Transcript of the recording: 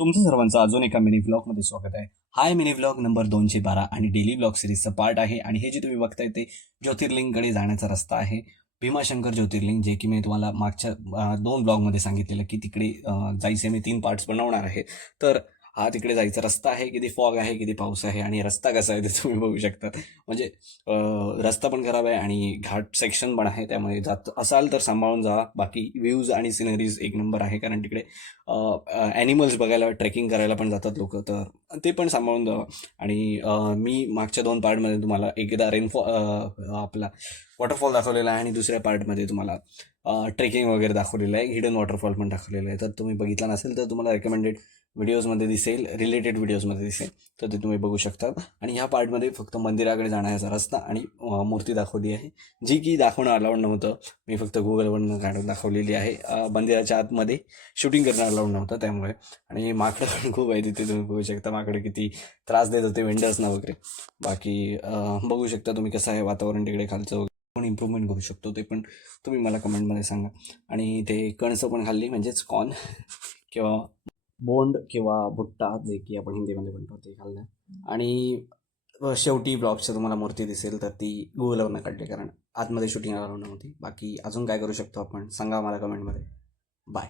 तुमचं सर्वांचं अजून एका मिनी व्लॉगमध्ये स्वागत आहे. हा मिनी व्लॉग नंबर 212 आणि डेली व्लॉग सिरीजचा पार्ट आहे. आणि हे जे तुम्ही बघताय ते ज्योतिर्लिंगकडे जाण्याचा रस्ता आहे. भीमाशंकर ज्योतिर्लिंग, जे की मी तुम्हाला मागच्या 2 व्लॉगमध्ये सांगितलेलं की तिकडे जायचे मी 3 पार्ट्स बनवणार आहे. तर हा तिकडे जायचा रस्ता आहे. किती फॉग आहे, किती पाऊस आहे आणि रस्ता कसा आहे ते तुम्ही बघू शकता. म्हणजे रस्ता पण खराब आहे आणि घाट सेक्शन पण आहे. त्यामुळे जात असाल तर सांभाळून जा. बाकी व्ह्यूज आणि सिनरीज एक नंबर आहे, कारण तिकडे ॲनिमल्स बघायला, ट्रेकिंग करायला पण जातात लोक, तर ते पण सांभाळून जावं. आणि मी मागच्या 2 पार्टमध्ये तुम्हाला एकदा आपला वॉटरफॉल दाखवलेला आहे आणि दुसऱ्या पार्टमध्ये तुम्हाला ट्रेकिंग वगैरे दाखवलेलं आहे, हिडन वॉटरफॉल पण दाखवलेलं आहे. तर तुम्ही बघितला नसेल तर तुम्हाला रेकमेंडेड व्हिडिओजमध्ये दिसेल, रिलेटेड व्हिडिओजमध्ये दिसेल, तर ते तुम्ही बघू शकता. आणि ह्या पार्टमध्ये फक्त मंदिराकडे जाण्याचा रस्ता आणि मूर्ती दाखवली आहे, जी की दाखवणं अलाउड नव्हतं. मी फक्त गुगलवरून काढून दाखवलेली आहे. मंदिराच्या आतमध्ये शूटिंग करणं अलाउड नव्हतं त्यामुळे. आणि माकडं पण खूप आहे तिथे, तुम्ही बघू शकता माकडं किती त्रास देत होते वेंडर्सना वगैरे. बाकी बघू शकता तुम्ही कसं आहे वातावरण तिकडे खालचं वगैरे. पण इम्प्रूव्हमेंट करू शकतो ते पण तुम्ही मला कमेंटमध्ये सांगा. आणि ते कणसं पण खाल्ली, म्हणजेच कॉर्न किंवा बोंड किंवा भुट्टा, जे की आपण हिंदीमध्ये म्हणतो, ते खाल्लं. आणि शेवटी ब्लॉगचं तुम्हाला मूर्ती दिसेल तर ती गुगलवरनं काढली, कारण आतमध्ये शूटिंग अलाउड नव्हती. बाकी अजून काय करू शकतो आपण सांगा मला कमेंटमध्ये. बाय.